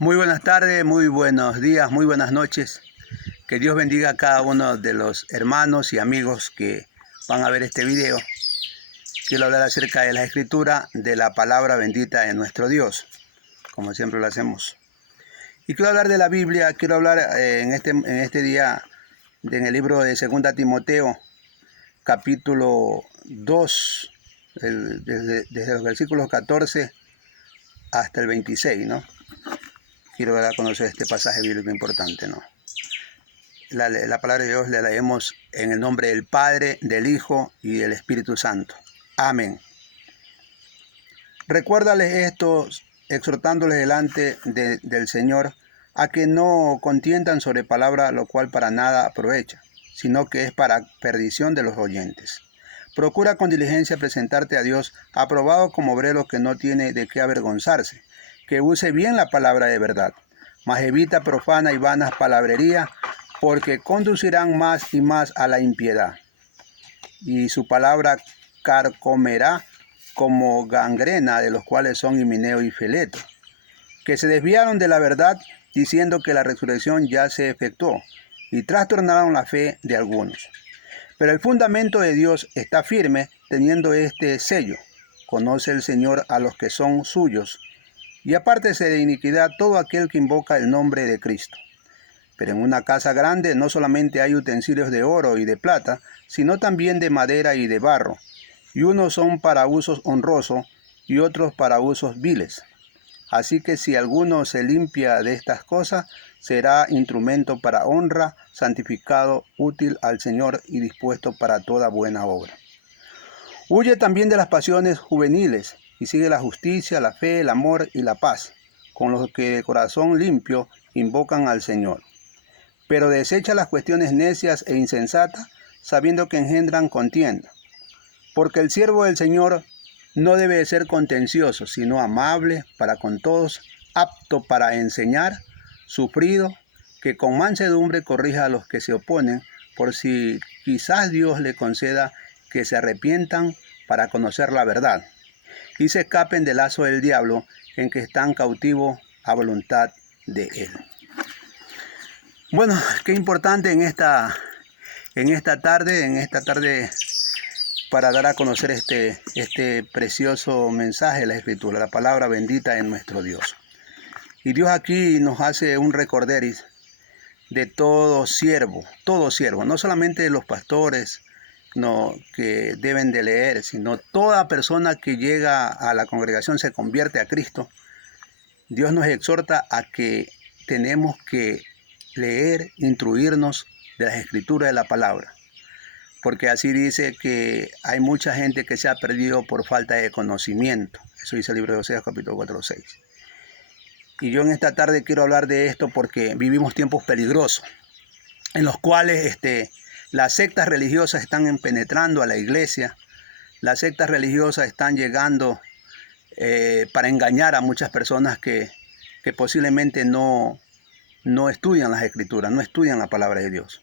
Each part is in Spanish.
Muy buenas tardes, muy buenos días, muy buenas noches. Que Dios bendiga a cada uno de los hermanos y amigos que van a ver este video. Quiero hablar acerca de la escritura, de la palabra bendita de nuestro Dios, como siempre lo hacemos. Y quiero hablar de la Biblia, quiero hablar en este día en el libro de 2 Timoteo, capítulo 2, desde los versículos 14 hasta el 26, ¿no? Quiero dar a conocer este pasaje bíblico importante, ¿no? La palabra de Dios la leemos en el nombre del Padre, del Hijo y del Espíritu Santo. Amén. Recuérdales esto, exhortándoles delante del Señor, a que no contiendan sobre palabra, lo cual para nada aprovecha, sino que es para perdición de los oyentes. Procura con diligencia presentarte a Dios aprobado como obrero que no tiene de qué avergonzarse, que use bien la palabra de verdad, mas evita profana y vanas palabrerías, porque conducirán más y más a la impiedad. Y su palabra carcomerá como gangrena, de los cuales son Himeneo y Fileto, que se desviaron de la verdad, diciendo que la resurrección ya se efectuó, y trastornaron la fe de algunos. Pero el fundamento de Dios está firme, teniendo este sello: conoce el Señor a los que son suyos, y apártese de iniquidad todo aquel que invoca el nombre de Cristo. Pero en una casa grande no solamente hay utensilios de oro y de plata, sino también de madera y de barro, y unos son para usos honrosos y otros para usos viles. Así que si alguno se limpia de estas cosas, será instrumento para honra, santificado, útil al Señor y dispuesto para toda buena obra. Huye también de las pasiones juveniles y sigue la justicia, la fe, el amor y la paz, con los que de corazón limpio invocan al Señor. Pero desecha las cuestiones necias e insensatas, sabiendo que engendran contienda. Porque el siervo del Señor no debe de ser contencioso, sino amable para con todos, apto para enseñar, sufrido, que con mansedumbre corrija a los que se oponen, por si quizás Dios le conceda que se arrepientan para conocer la verdad, y se escapen del lazo del diablo, en que están cautivos a voluntad de él. Bueno, qué importante en esta tarde, para dar a conocer este precioso mensaje de la Escritura, la palabra bendita de nuestro Dios. Y Dios aquí nos hace un recorderis de todo siervo, no solamente los pastores que deben de leer, sino toda persona que llega a la congregación, se convierte a Cristo. Dios nos exhorta a que tenemos que leer, instruirnos de las Escrituras, de la palabra. Porque así dice que hay mucha gente que se ha perdido por falta de conocimiento. Eso dice el libro de Oseas, capítulo 4:6. Y yo en esta tarde quiero hablar de esto porque vivimos tiempos peligrosos, en los cuales las sectas religiosas están penetrando a la iglesia. Las sectas religiosas están llegando para engañar a muchas personas que posiblemente no estudian las Escrituras, no estudian la palabra de Dios.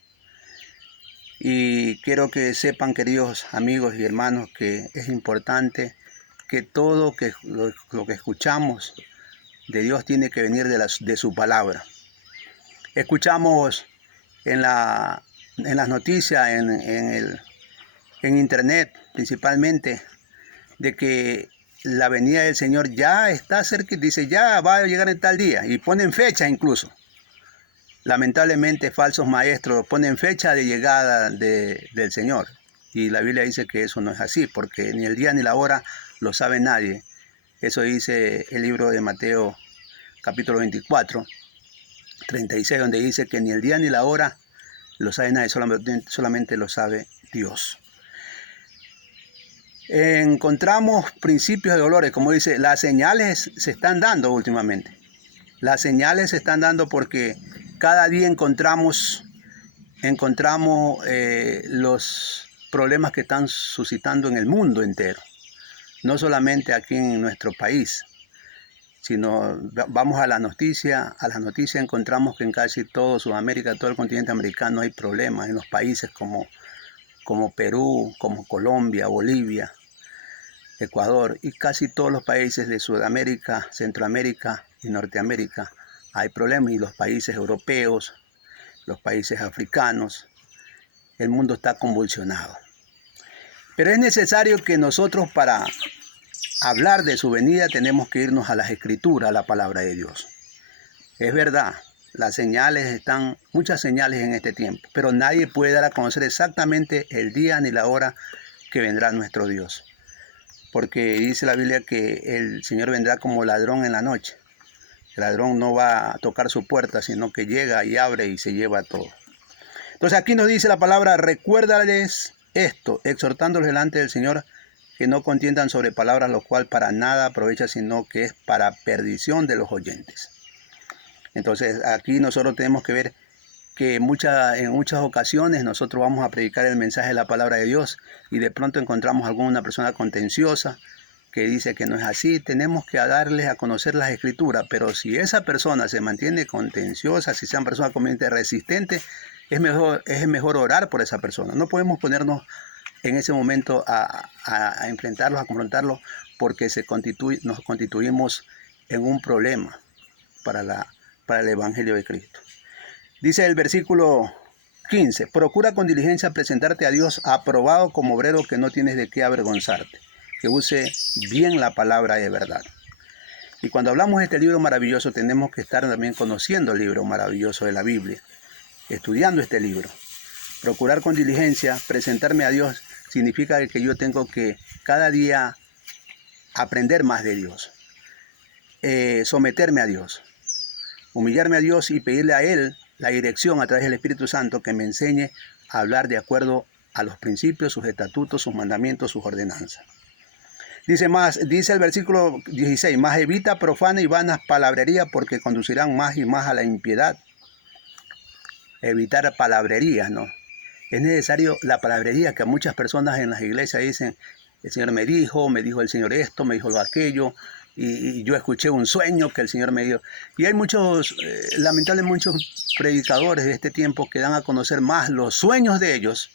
Y quiero que sepan, queridos amigos y hermanos, que es importante que todo lo que escuchamos de Dios tiene que venir de su palabra. Escuchamos en las noticias, en internet principalmente, de que la venida del Señor ya está cerca, dice ya va a llegar en tal día, y ponen fecha incluso. Lamentablemente falsos maestros ponen fecha de llegada del Señor, y la Biblia dice que eso no es así, porque ni el día ni la hora lo sabe nadie. Eso dice el libro de Mateo capítulo 24, 36, donde dice que ni el día ni la hora lo sabe nadie, solamente lo sabe Dios. Encontramos principios de dolores, como dice, las señales se están dando últimamente. Las señales se están dando porque cada día encontramos los problemas que están suscitando en el mundo entero. No solamente aquí en nuestro país, sino vamos a las noticias encontramos que en casi todo Sudamérica, todo el continente americano hay problemas. En los países como Perú, como Colombia, Bolivia, Ecuador y casi todos los países de Sudamérica, Centroamérica y Norteamérica hay problemas y los países europeos, los países africanos, el mundo está convulsionado. Pero es necesario que nosotros para hablar de su venida tenemos que irnos a las Escrituras, a la palabra de Dios. Es verdad, las señales están, muchas señales en este tiempo, pero nadie puede dar a conocer exactamente el día ni la hora que vendrá nuestro Dios. Porque dice la Biblia que el Señor vendrá como ladrón en la noche. El ladrón no va a tocar su puerta, sino que llega y abre y se lleva todo. Entonces aquí nos dice la palabra, recuérdales esto, exhortándolos delante del Señor, que no contiendan sobre palabras, lo cual para nada aprovecha, sino que es para perdición de los oyentes. Entonces aquí nosotros tenemos que ver que en muchas ocasiones nosotros vamos a predicar el mensaje de la palabra de Dios y de pronto encontramos alguna persona contenciosa que dice que no es así. Tenemos que darles a conocer las Escrituras, pero si esa persona se mantiene contenciosa, si sea una persona completamente resistente, es mejor orar por esa persona. No podemos ponernos en ese momento a enfrentarlos, a confrontarlos, porque nos constituimos en un problema para el Evangelio de Cristo. Dice el versículo 15, procura con diligencia presentarte a Dios aprobado como obrero que no tienes de qué avergonzarte, que use bien la palabra de verdad. Y cuando hablamos de este libro maravilloso, tenemos que estar también conociendo el libro maravilloso de la Biblia, estudiando este libro. Procurar con diligencia presentarme a Dios significa que yo tengo que cada día aprender más de Dios, someterme a Dios, humillarme a Dios y pedirle a Él la dirección a través del Espíritu Santo que me enseñe a hablar de acuerdo a los principios, sus estatutos, sus mandamientos, sus ordenanzas. Dice el versículo 16, más evita profana y vanas palabrerías porque conducirán más y más a la impiedad. Evitar palabrerías, ¿no? Es necesario la palabrería que muchas personas en las iglesias dicen, el Señor me dijo el Señor esto, me dijo lo aquello, y yo escuché un sueño que el Señor me dio. Y hay lamentablemente muchos predicadores de este tiempo que dan a conocer más los sueños de ellos,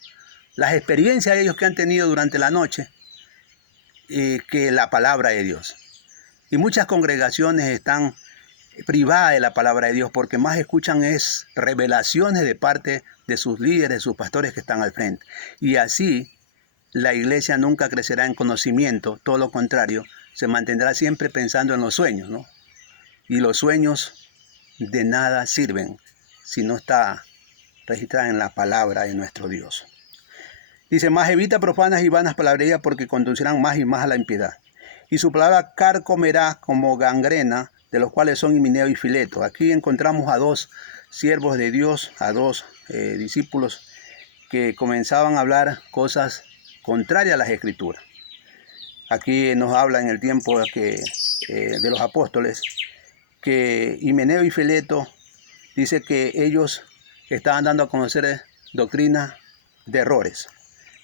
las experiencias de ellos que han tenido durante la noche, que la palabra de Dios. Y muchas congregaciones están privadas de la palabra de Dios porque más escuchan es revelaciones de parte de sus líderes, sus pastores que están al frente. Y así la iglesia nunca crecerá en conocimiento, todo lo contrario, se mantendrá siempre pensando en los sueños, ¿no? Y los sueños de nada sirven si no está registrada en la palabra de nuestro Dios. Dice, más evita profanas y vanas palabrerías porque conducirán más y más a la impiedad. Y su palabra carcomerá como gangrena, de los cuales son Himeneo y Fileto. Aquí encontramos a dos siervos de Dios, a dos discípulos que comenzaban a hablar cosas contrarias a las Escrituras. Aquí nos habla en el tiempo de los apóstoles que Himeneo y Fileto dice que ellos estaban dando a conocer doctrinas de errores,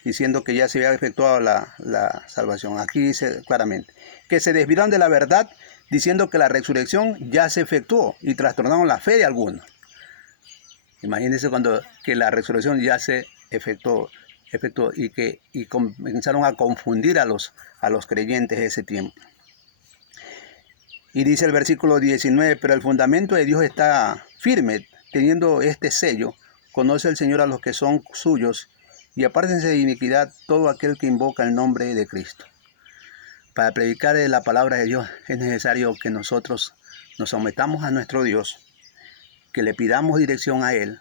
diciendo que ya se había efectuado la salvación. Aquí dice claramente que se desviaron de la verdad, diciendo que la resurrección ya se efectuó y trastornaron la fe de algunos. Imagínense que la resurrección ya se efectuó y comenzaron a confundir a los creyentes de ese tiempo. Y dice el versículo 19, pero el fundamento de Dios está firme, teniendo este sello, conoce el Señor a los que son suyos, y apártense de iniquidad todo aquel que invoca el nombre de Cristo. Para predicar la palabra de Dios es necesario que nosotros nos sometamos a nuestro Dios, que le pidamos dirección a Él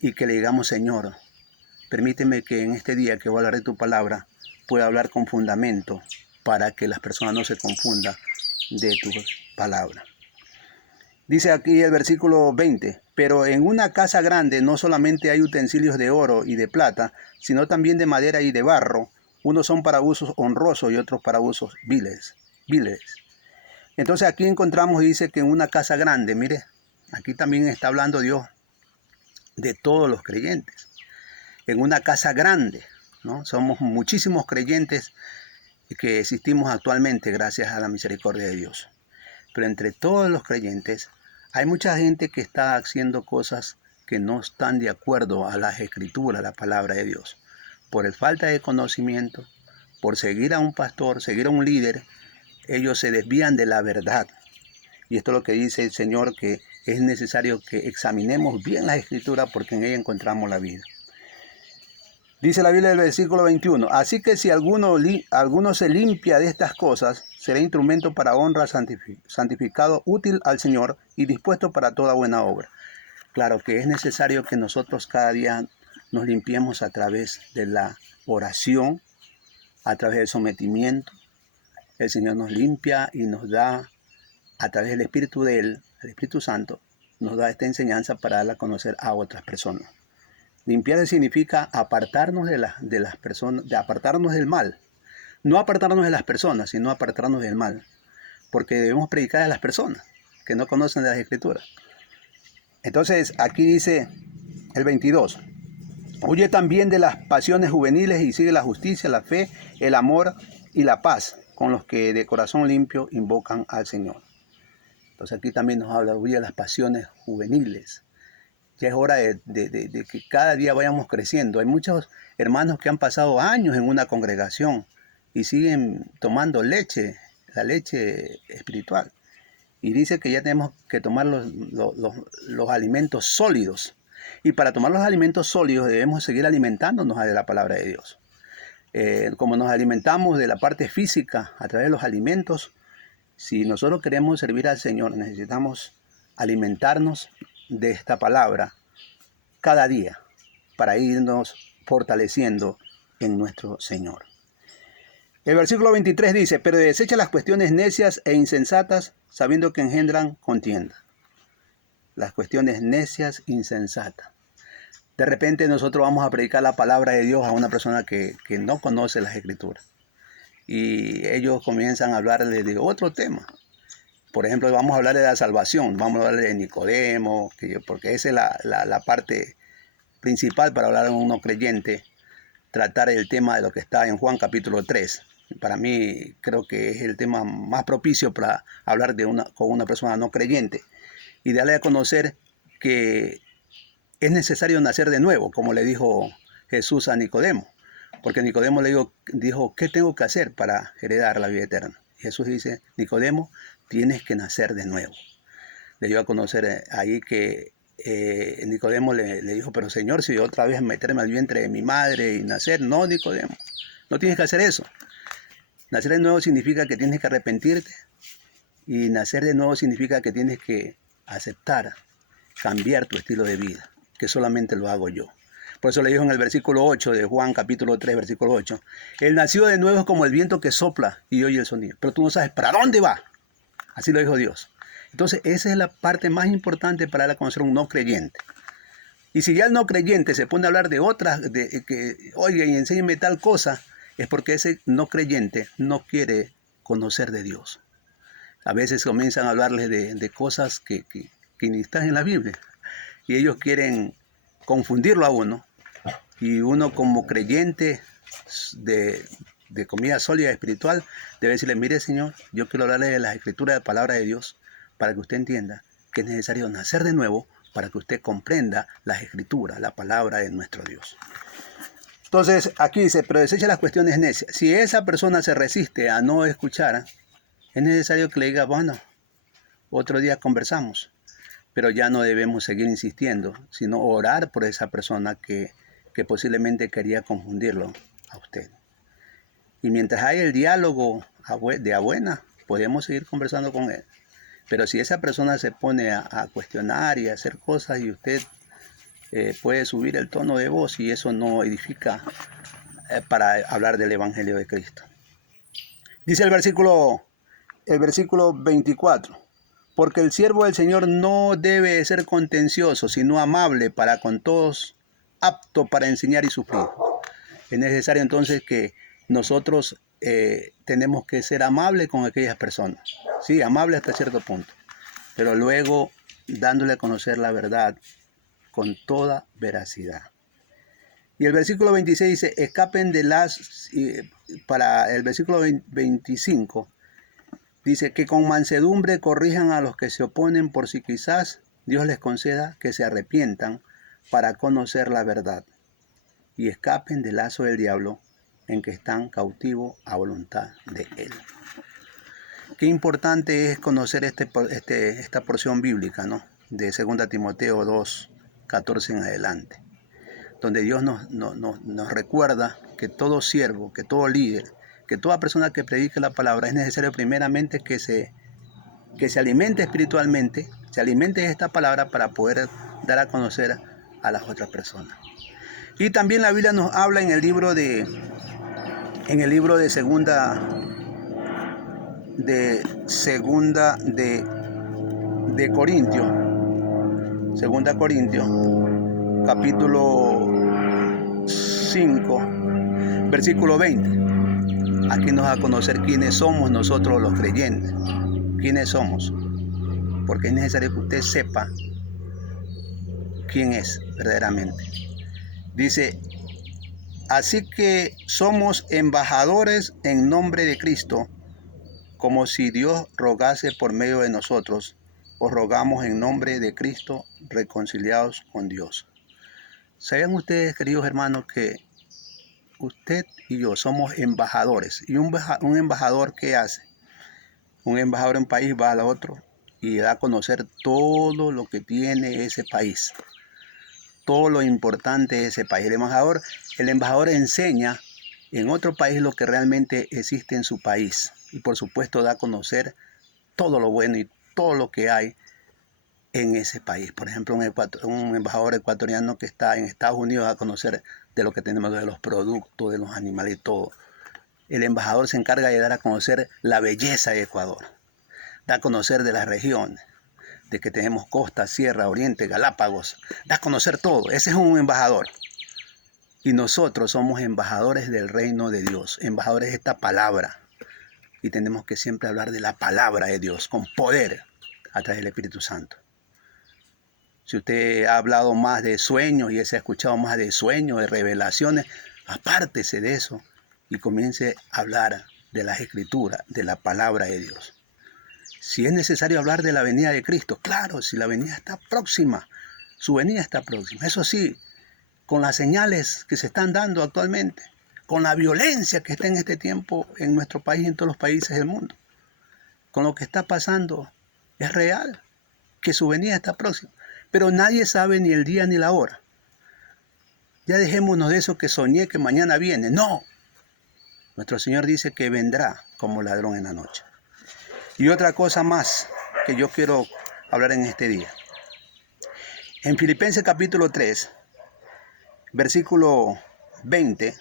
y que le digamos, Señor, permíteme que en este día que voy a hablar de tu palabra pueda hablar con fundamento para que las personas no se confundan de tu palabra. Dice aquí el versículo 20, pero en una casa grande no solamente hay utensilios de oro y de plata, sino también de madera y de barro. Unos son para usos honrosos y otros para usos viles. Entonces aquí encontramos y dice que en una casa grande, mire, aquí también está hablando Dios de todos los creyentes. En una casa grande, ¿no? Somos muchísimos creyentes que existimos actualmente gracias a la misericordia de Dios. Pero entre todos los creyentes hay mucha gente que está haciendo cosas que no están de acuerdo a las Escrituras, a la palabra de Dios. Por el falta de conocimiento, por seguir a un pastor, seguir a un líder, ellos se desvían de la verdad. Y esto es lo que dice el Señor, que es necesario que examinemos bien las Escrituras porque en ella encontramos la vida. Dice la Biblia del versículo 21, así que si alguno se limpia de estas cosas, será instrumento para honra, santificado, útil al Señor y dispuesto para toda buena obra. Claro que es necesario que nosotros cada día nos limpiemos a través de la oración, a través del sometimiento. El Señor nos limpia y nos da, a través del Espíritu de Él, el Espíritu Santo, nos da esta enseñanza para darla a conocer a otras personas. Limpiar significa apartarnos de las personas, de apartarnos del mal. No apartarnos de las personas, sino apartarnos del mal. Porque debemos predicar a las personas que no conocen de las Escrituras. Entonces, aquí dice el 22. Huye también de las pasiones juveniles y sigue la justicia, la fe, el amor y la paz con los que de corazón limpio invocan al Señor. Entonces aquí también nos habla, huye de las pasiones juveniles. Ya es hora de que cada día vayamos creciendo. Hay muchos hermanos que han pasado años en una congregación y siguen tomando leche, la leche espiritual. Y dice que ya tenemos que tomar los alimentos sólidos. Y para tomar los alimentos sólidos debemos seguir alimentándonos de la palabra de Dios. Como nos alimentamos de la parte física a través de los alimentos, si nosotros queremos servir al Señor, necesitamos alimentarnos de esta palabra cada día para irnos fortaleciendo en nuestro Señor. El versículo 23 dice, pero desecha las cuestiones necias e insensatas, sabiendo que engendran contienda. Las cuestiones necias, insensatas. De repente nosotros vamos a predicar la palabra de Dios a una persona que no conoce las Escrituras. Y ellos comienzan a hablar de otro tema. Por ejemplo, vamos a hablar de la salvación, vamos a hablar de Nicodemo, porque esa es la parte principal para hablar a un no creyente, tratar el tema de lo que está en Juan capítulo 3. Para mí creo que es el tema más propicio para hablar con una persona no creyente y darle a conocer que es necesario nacer de nuevo, como le dijo Jesús a Nicodemo. Porque Nicodemo le dijo, ¿qué tengo que hacer para heredar la vida eterna? Y Jesús dice, Nicodemo, tienes que nacer de nuevo. Le dio a conocer ahí que Nicodemo le dijo, pero Señor, si yo otra vez meterme al vientre de mi madre y nacer, no, Nicodemo, no tienes que hacer eso. Nacer de nuevo significa que tienes que arrepentirte y nacer de nuevo significa que tienes que aceptar, cambiar tu estilo de vida, que solamente lo hago yo. Por eso le dijo en el versículo 8 de Juan capítulo 3, versículo 8, el nacido de nuevo es como el viento que sopla y oye el sonido, pero tú no sabes para dónde va. Así lo dijo Dios. Entonces esa es la parte más importante para dar a conocer a un no creyente. Y si ya el no creyente se pone a hablar de otras, oiga, y enséñeme tal cosa, es porque ese no creyente no quiere conocer de Dios. A veces comienzan a hablarles de cosas que ni están en la Biblia. Y ellos quieren confundirlo a uno. Y uno como creyente de comida sólida espiritual debe decirle, mire Señor, yo quiero hablarle de las Escrituras, de la palabra de Dios, para que usted entienda que es necesario nacer de nuevo para que usted comprenda las Escrituras, la palabra de nuestro Dios. Entonces, aquí dice, pero desecha las cuestiones necias. Si esa persona se resiste a no escuchar, es necesario que le diga, bueno, otro día conversamos. Pero ya no debemos seguir insistiendo, sino orar por esa persona que posiblemente quería confundirlo a usted. Y mientras hay el diálogo de a buena, podemos seguir conversando con él. Pero si esa persona se pone a cuestionar y a hacer cosas y usted puede subir el tono de voz y eso no edifica para hablar del Evangelio de Cristo. Dice el versículo 24, porque el siervo del Señor no debe ser contencioso, sino amable para con todos, apto para enseñar y sufrir. Es necesario entonces que nosotros tenemos que ser amables con aquellas personas. Sí, amables hasta cierto punto, pero luego dándole a conocer la verdad con toda veracidad. Y el versículo 26 dice, escapen de para el versículo 25, dice que con mansedumbre corrijan a los que se oponen por si quizás Dios les conceda que se arrepientan para conocer la verdad y escapen del lazo del diablo en que están cautivos a voluntad de él. Qué importante es conocer esta porción bíblica, ¿no? de 2 Timoteo 2, 14 en adelante, donde Dios nos recuerda que todo siervo, que todo líder, que toda persona que predique la palabra es necesario primeramente que se alimente espiritualmente, se alimente de esta palabra para poder dar a conocer a las otras personas. Y también la Biblia nos habla en el libro de segunda Corintios, capítulo 5, versículo 20. Aquí nos da a conocer quiénes somos nosotros los creyentes, quiénes somos, porque es necesario que usted sepa quién es verdaderamente. Dice, así que somos embajadores en nombre de Cristo, como si Dios rogase por medio de nosotros. Os rogamos en nombre de Cristo, reconciliados con Dios. ¿Sabían ustedes, queridos hermanos, que usted y yo somos embajadores? ¿Y un embajador qué hace? Un embajador en un país va al otro y da a conocer todo lo que tiene ese país, todo lo importante de ese país. El embajador enseña en otro país lo que realmente existe en su país y por supuesto da a conocer todo lo bueno y todo lo que hay en ese país. Por ejemplo, un embajador ecuatoriano que está en Estados Unidos da a conocer de lo que tenemos, de los productos, de los animales y todo. El embajador se encarga de dar a conocer la belleza de Ecuador, da a conocer de las regiones, de que tenemos costa, sierra, oriente, Galápagos, da a conocer todo. Ese es un embajador. Y nosotros somos embajadores del reino de Dios, embajadores de esta palabra. Y tenemos que siempre hablar de la palabra de Dios con poder a través del Espíritu Santo. Si usted ha hablado más de sueños y se ha escuchado más de sueños, de revelaciones, apártese de eso y comience a hablar de las Escrituras, de la palabra de Dios. Si es necesario hablar de la venida de Cristo, claro, si la venida está próxima, su venida está próxima. Eso sí, con las señales que se están dando actualmente, con la violencia que está en este tiempo en nuestro país y en todos los países del mundo, con lo que está pasando, es real que su venida está próxima. Pero nadie sabe ni el día ni la hora. Ya dejémonos de eso que soñé que mañana viene. No. Nuestro Señor dice que vendrá como ladrón en la noche. Y otra cosa más que yo quiero hablar en este día. En Filipenses capítulo 3, versículo 20,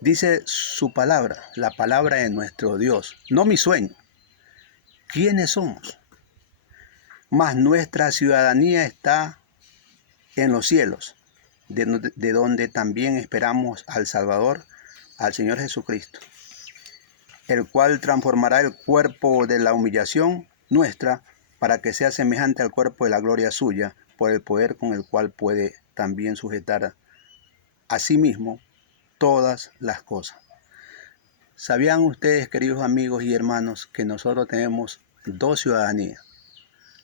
dice su palabra, la palabra de nuestro Dios, no mi sueño. ¿Quiénes somos? Mas nuestra ciudadanía está en los cielos, de donde también esperamos al Salvador, al Señor Jesucristo, el cual transformará el cuerpo de la humillación nuestra para que sea semejante al cuerpo de la gloria suya, por el poder con el cual puede también sujetar a sí mismo todas las cosas. ¿Sabían ustedes, queridos amigos y hermanos, que nosotros tenemos dos ciudadanías?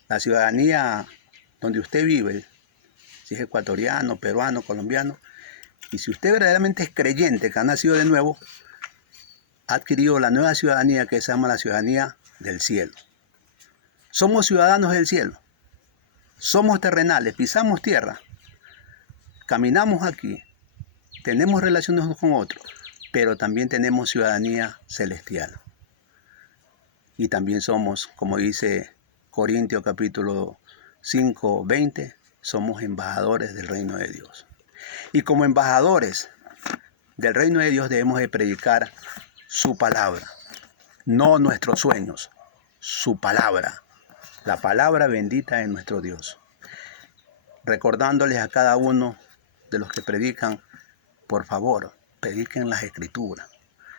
La ciudadanía donde usted vive, si es ecuatoriano, peruano, colombiano, y si usted verdaderamente es creyente, que ha nacido de nuevo, ha adquirido la nueva ciudadanía que se llama la ciudadanía del cielo. Somos ciudadanos del cielo, somos terrenales, pisamos tierra, caminamos aquí, tenemos relaciones unos con otros, pero también tenemos ciudadanía celestial. Y también somos, como dice Corintios capítulo 5, 20, somos embajadores del reino de Dios. Y como embajadores del reino de Dios debemos de predicar su palabra, no nuestros sueños, su palabra, la palabra bendita de nuestro Dios. Recordándoles a cada uno de los que predican, por favor, prediquen las Escrituras.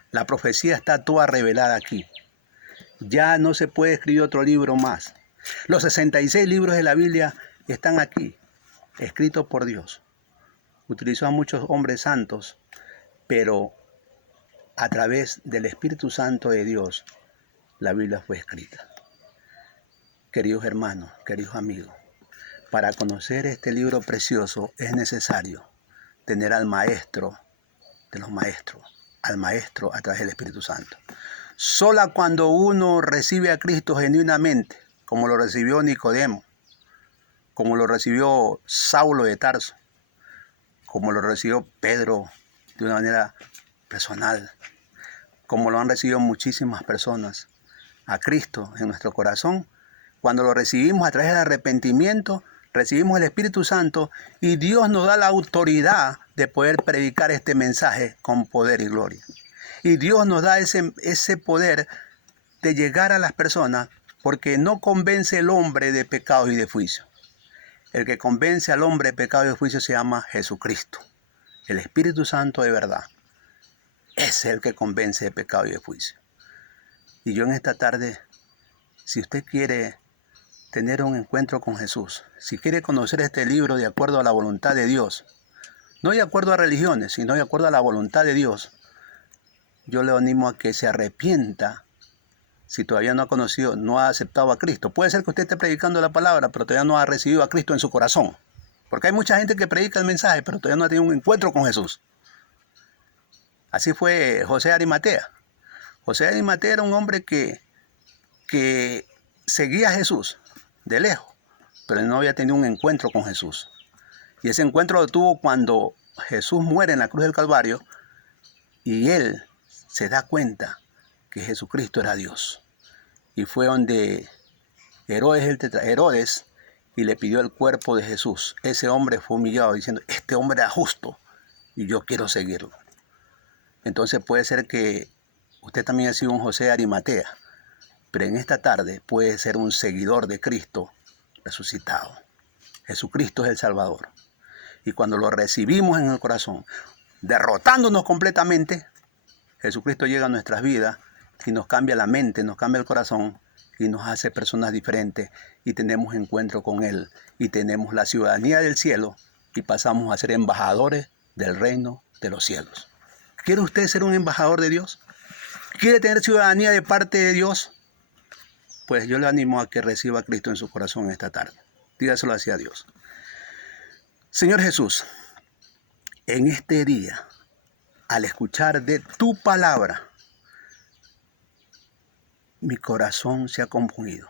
La profecía está toda revelada aquí. Ya no se puede escribir otro libro más. Los 66 libros de la Biblia están aquí, escritos por Dios. Utilizó a muchos hombres santos, pero a través del Espíritu Santo de Dios, la Biblia fue escrita. Queridos hermanos, queridos amigos, para conocer este libro precioso es necesario tener al maestro de los maestros, al maestro a través del Espíritu Santo. Solo cuando uno recibe a Cristo genuinamente, como lo recibió Nicodemo, como lo recibió Saulo de Tarso, como lo recibió Pedro de una manera personal, como lo han recibido muchísimas personas, a Cristo en nuestro corazón. Cuando lo recibimos a través del arrepentimiento, recibimos el Espíritu Santo y Dios nos da la autoridad de poder predicar este mensaje con poder y gloria. Y Dios nos da ese poder de llegar a las personas, porque no convence el hombre de pecado y de juicio. El que convence al hombre de pecado y de juicio se llama Jesucristo, el Espíritu Santo de verdad. Es el que convence de pecado y de juicio. Y yo en esta tarde, si usted quiere tener un encuentro con Jesús, si quiere conocer este libro de acuerdo a la voluntad de Dios, no de acuerdo a religiones, sino de acuerdo a la voluntad de Dios, yo le animo a que se arrepienta. Si todavía no ha conocido, no ha aceptado a Cristo. Puede ser que usted esté predicando la palabra, pero todavía no ha recibido a Cristo en su corazón. Porque hay mucha gente que predica el mensaje, pero todavía no ha tenido un encuentro con Jesús. Así fue José de Arimatea. José de Arimatea era un hombre que seguía a Jesús de lejos, pero no había tenido un encuentro con Jesús. Y ese encuentro lo tuvo cuando Jesús muere en la cruz del Calvario y él se da cuenta que Jesucristo era Dios. Y fue donde Herodes y le pidió el cuerpo de Jesús. Ese hombre fue humillado diciendo, este hombre era justo y yo quiero seguirlo. Entonces puede ser que usted también ha sido un José de Arimatea, pero en esta tarde puede ser un seguidor de Cristo resucitado. Jesucristo es el Salvador. Y cuando lo recibimos en el corazón, derrotándonos completamente, Jesucristo llega a nuestras vidas y nos cambia la mente, nos cambia el corazón y nos hace personas diferentes y tenemos encuentro con Él y tenemos la ciudadanía del cielo y pasamos a ser embajadores del reino de los cielos. ¿Quiere usted ser un embajador de Dios? ¿Quiere tener ciudadanía de parte de Dios? Pues yo le animo a que reciba a Cristo en su corazón esta tarde. Dígaselo hacia Dios. Señor Jesús, en este día, al escuchar de tu palabra, mi corazón se ha compungido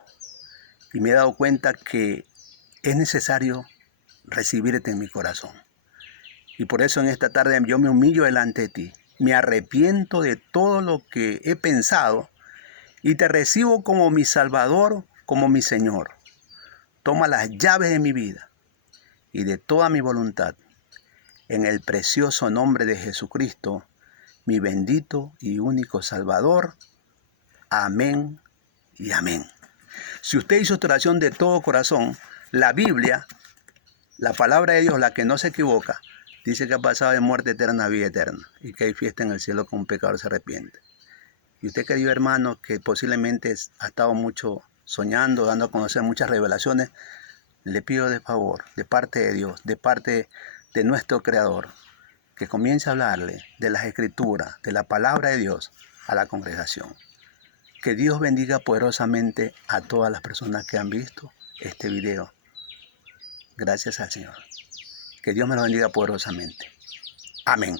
y me he dado cuenta que es necesario recibirte en mi corazón. Y por eso en esta tarde yo me humillo delante de ti. Me arrepiento de todo lo que he pensado y te recibo como mi Salvador, como mi Señor. Toma las llaves de mi vida y de toda mi voluntad. En el precioso nombre de Jesucristo, mi bendito y único Salvador. Amén y amén. Si usted hizo esta oración de todo corazón, la Biblia, la palabra de Dios, la que no se equivoca, dice que ha pasado de muerte eterna a vida eterna y que hay fiesta en el cielo cuando un pecador se arrepiente. Y usted, querido hermano, que posiblemente ha estado mucho soñando, dando a conocer muchas revelaciones, le pido de favor, de parte de Dios, de parte de nuestro Creador, que comience a hablarle de las Escrituras, de la palabra de Dios a la congregación. Que Dios bendiga poderosamente a todas las personas que han visto este video. Gracias al Señor. Que Dios me lo bendiga poderosamente. Amén.